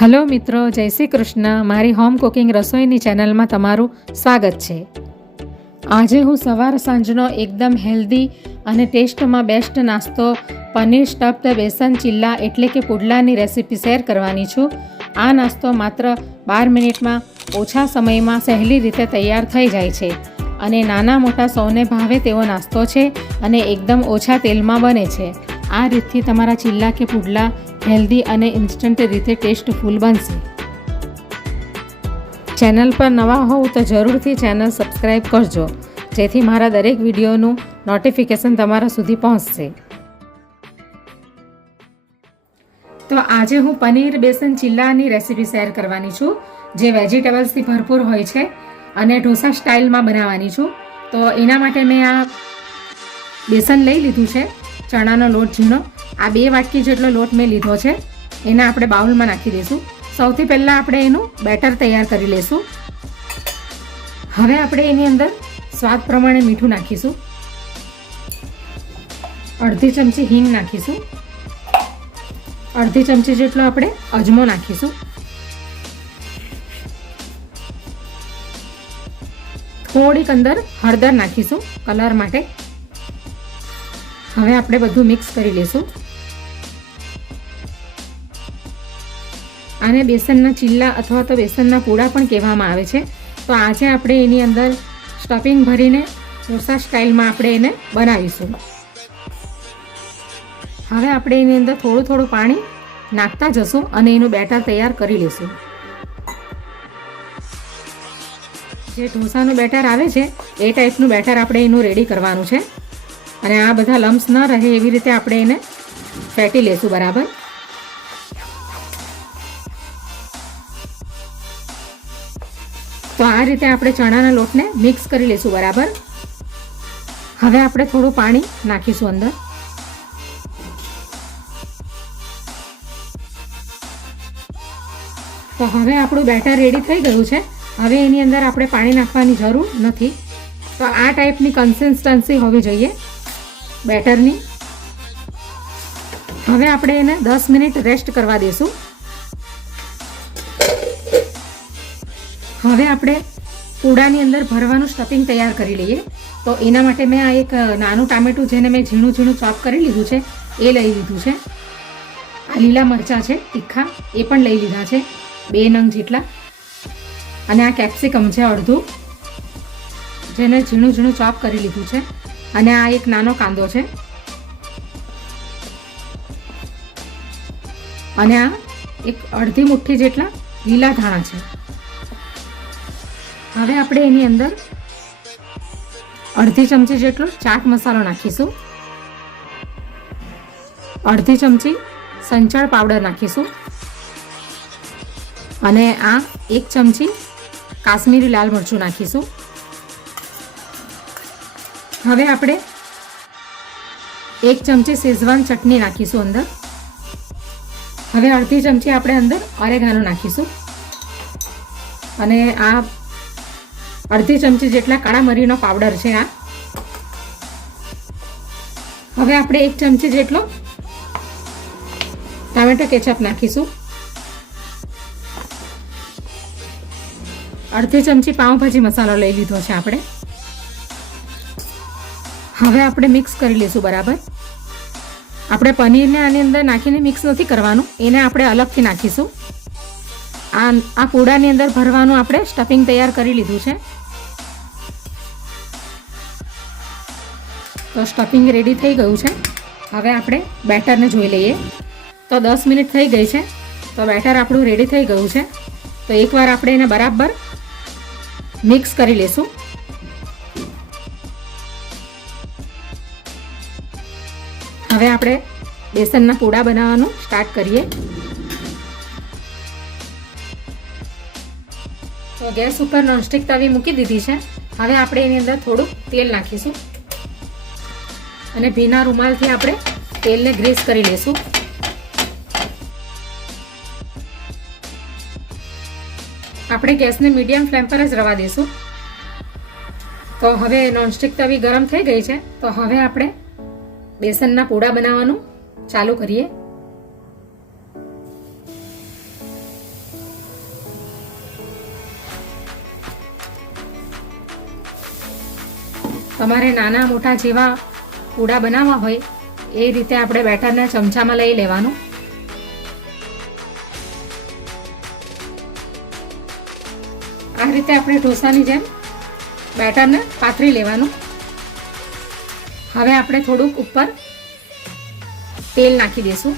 Hello મિત્રો, જય શ્રી કૃષ્ણ. મારી હોમ કુકિંગ રસોઈની ચેનલમાં તમારું સ્વાગત છે. આજે હું સવાર સાંજનો એકદમ હેલ્ધી અને ટેસ્ટમાં બેસ્ટ નાસ્તો પનીર સ્ટફ્ડ બેસન ચિલ્લા એટલે કે પુડલાની રેસીપી શેર કરવાની છું. આ નાસ્તો માત્ર 12 મિનિટમાં ઓછા સમયમાં સહેલી રીતે તૈયાર થઈ જાય છે અને નાના મોટા સૌને ભાવે તેવો નાસ્તો છે અને એકદમ ઓછા તેલમાં બને છે. આ રીતથી તમારા ચિલ્લા કે પુડલા હેલ્ધી અને ઇન્સ્ટન્ટ રીતે ટેસ્ટફુલ બનશે. ચેનલ પર નવા હોવ તો જરૂરથી ચેનલ સબસ્ક્રાઈબ કરજો, જેથી મારા દરેક વિડીયોનું નોટિફિકેશન તમારા સુધી પહોંચશે. તો આજે હું પનીર બેસન ચિલ્લાની રેસીપી શેર કરવાની છું, જે વેજીટેબલ્સથી ભરપૂર હોય છે અને ઢોસા સ્ટાઇલમાં બનાવવાની છું. તો એના માટે મેં આ બેસન લઈ લીધું છે, ચણાનો લોટ ઝીણો. આ 2 વાટકી જેટલો લોટ મેં લીધો છે, એને આપણે બાઉલમાં નાખી દઈશું. સૌથી પહેલાં આપણે એનું બેટર તૈયાર કરી લઈશું. હવે આપણે એની અંદર સ્વાદ પ્રમાણે મીઠું નાખીશું, અડધી ચમચી હિંગ નાખીશું, અડધી ચમચી જેટલો આપણે અજમો નાખીશું, થોડીક અંદર હળદર નાખીશું કલર માટે. હવે આપણે બધું મિક્સ કરી લઈશું. આને બેસનના ચિલ્લા અથવા તો બેસનના પૂડા પણ કહેવામાં આવે છે. તો આજે આપણે એની અંદર સ્ટફિંગ ભરીને ઢોસા સ્ટાઇલમાં આપણે એને બનાવીશું. હવે આપણે એની અંદર થોડું થોડું પાણી નાખતા જશું અને એનું બેટર તૈયાર કરી લઈશું. જે ઢોસાનું બેટર આવે છે એ ટાઈપનું બેટર આપણે એનું રેડી કરવાનું છે અને આ બધા લમ્સ ન રહે એવી રીતે આપણે એને ફેટી લઈશું બરાબર. તો આ રીતે આપણે ચણાના લોટને મિક્સ કરી લઈશું બરાબર. હવે આપણે થોડું પાણી નાખીશું અંદર. તો હવે આપણું બેટર રેડી થઈ ગયું છે. હવે એની અંદર આપણે પાણી નાખવાની જરૂર નથી. તો આ ટાઈપની કન્સિસ્ટન્સી હોવી જોઈએ બેટરની. હવે આપણે એને 10 મિનિટ રેસ્ટ કરવા દઈશું. હવે આપણે પૂડાની અંદર ભરવાનું સ્ટફિંગ તૈયાર કરી લઈએ. તો એના માટે મેં આ એક નાનું ટામેટું, જેને મેં ઝીણું ઝીણું ચોપ કરી લીધું છે, એ લઈ લીધું છે. આ લીલા મરચાં છે તીખા, એ પણ લઈ લીધા છે 2 નંગ જેટલા. અને આ કેપ્સિકમ છે અડધું, જેને ઝીણું ઝીણું ચોપ કરી લીધું છે. અને આ એક નાનો કાંદો છે અને આ એક અડધી મુઠ્ઠી જેટલા લીલા ધાણા છે. હવે આપણે એની અંદર અડધી ચમચી જેટલો ચાટ મસાલો નાખીશું, અડધી ચમચી સંચળ પાવડર નાખીશું અને આ 1 ચમચી કાશ્મીરી લાલ મરચું નાખીશું. હવે આપણે 1 ચમચી શેઝવાન ચટણી નાખીશું અંદર. હવે અડધી ચમચી આપણે અંદર ઓરેગાનો નાખીશું અને આ અડધી ચમચી જેટલા કાળા મરીનો પાવડર છે આ. હવે આપણે 1 ચમચી જેટલો ટામેટો કેચઅપ નાખીશું, અડધી ચમચી પાઉંભાજી મસાલો લઈ લીધો છે આપણે. હવે આપણે મિક્સ કરી લઈશું બરાબર. આપણે પનીરને આની અંદર નાખીને મિક્સ નથી કરવાનું, એને આપણે અલગથી નાખીશું. આ પૂડાની અંદર ભરવાનું આપણે સ્ટફિંગ તૈયાર કરી લીધું છે. તો સ્ટફિંગ રેડી થઈ ગયું છે. હવે આપણે બેટરને જોઈ લઈએ. તો 10 મિનિટ થઈ ગઈ છે. તો બેટર આપણું રેડી થઈ ગયું છે. તો એકવાર આપણે એને બરાબર મિક્સ કરી લઈશું. હવે આપણે બેસનના પૂડા બનાવવાનું સ્ટાર્ટ કરીએ. તો ગેસ ઉપર નોનસ્ટિક તવી મૂકી દીધી છે. હવે આપણે એની અંદર થોડું તેલ નાખીશું અને ભીના રૂમાલથી આપણે તેલને ગ્રીસ કરી લઈશું. આપણે ગેસને મીડિયમ ફ્લેમ પર જ રવા દઈશું. તો હવે નોનસ્ટિક તવી ગરમ થઈ ગઈ છે. તો હવે આપણે બેસનના પૂડા બનાવવાનું ચાલુ કરીએ. તમારે નાના મોટા જેવા પૂડા બનાવવા હોય એ રીતે આપણે બેટરને ચમચામાં લઈ લેવાનું. આ રીતે આપણે ઢોસાની જેમ બેટરને પાથરી લેવાનું. હવે આપણે થોડુંક ઉપર તેલ નાખી દઈશું.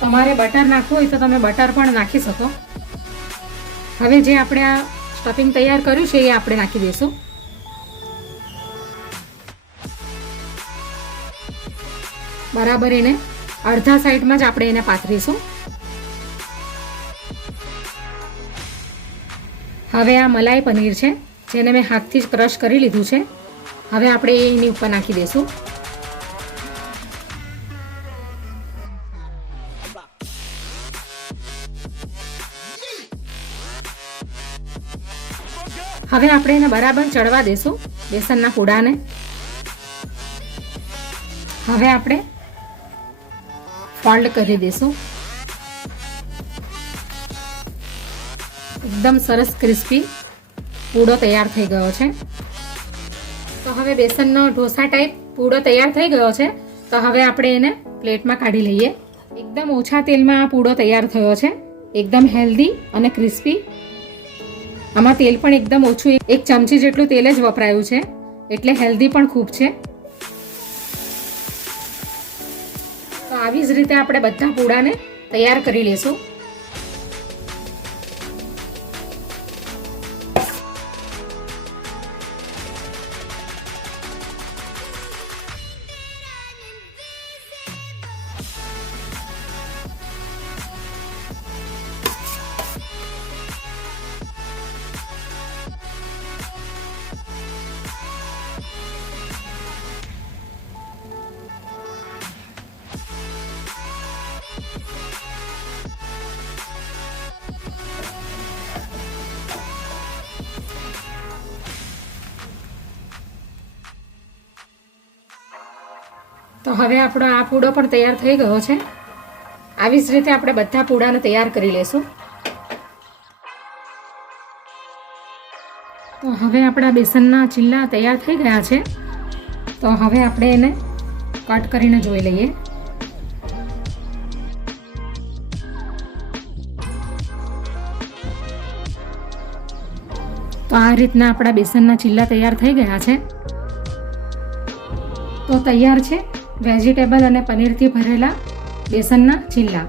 તમારે બટર નાખવું હોય તો તમે બટર પણ નાખી શકો. હવે જે આપણે આ સ્ટફિંગ તૈયાર કર્યું છે એ આપણે નાખી દઈશું. બરાબર એને અડધા સાઈડમાં જ આપણે એને પાથરીશું. હવે આ મલાઈ પનીર છે જેને મેં હાથથી જ ક્રશ કરી લીધું છે. હવે આપણે એની ઉપર નાખી દઈશું. હવે આપણે એને બરાબર ચડવા દઈશું બેસનના પૂડાને. હવે આપણે ફોલ્ડ કરી દઈશું. એકદમ સરસ ક્રિસ્પી પૂડો તૈયાર થઈ ગયો છે. તો હવે બેસનનો ઢોસા ટાઈપ પૂડો તૈયાર થઈ ગયો છે. તો હવે આપણે એને પ્લેટમાં કાઢી લઈએ. એકદમ ઓછા તેલમાં આ પૂડો તૈયાર થયો છે. એકદમ હેલ્ધી અને ક્રિસ્પી. આમાં તેલ પણ એકદમ ઓછું, 1 ચમચી જેટલું તેલ જ વપરાયું છે એટલે હેલ્ધી પણ ખૂબ છે. તો આવી જ રીતે આપણે બધા પૂડાને તૈયાર કરી લેશું. તો હવે આપણો આ પૂડો પણ તૈયાર થઈ ગયો છે. આવી જ રીતે આપણે બધા પૂડાને તૈયાર કરી લેશું. તો હવે આપણા બેસનના ચીલા તૈયાર થઈ ગયા છે. તો હવે આપણે એને કટ કરીને જોઈ લઈએ. તો આ રીતના આપણા બેસનના ચીલા તૈયાર થઈ ગયા છે. તો તૈયાર છે વેજીટેબલ અને પનીરથી ભરેલા બેસનના ચીલા.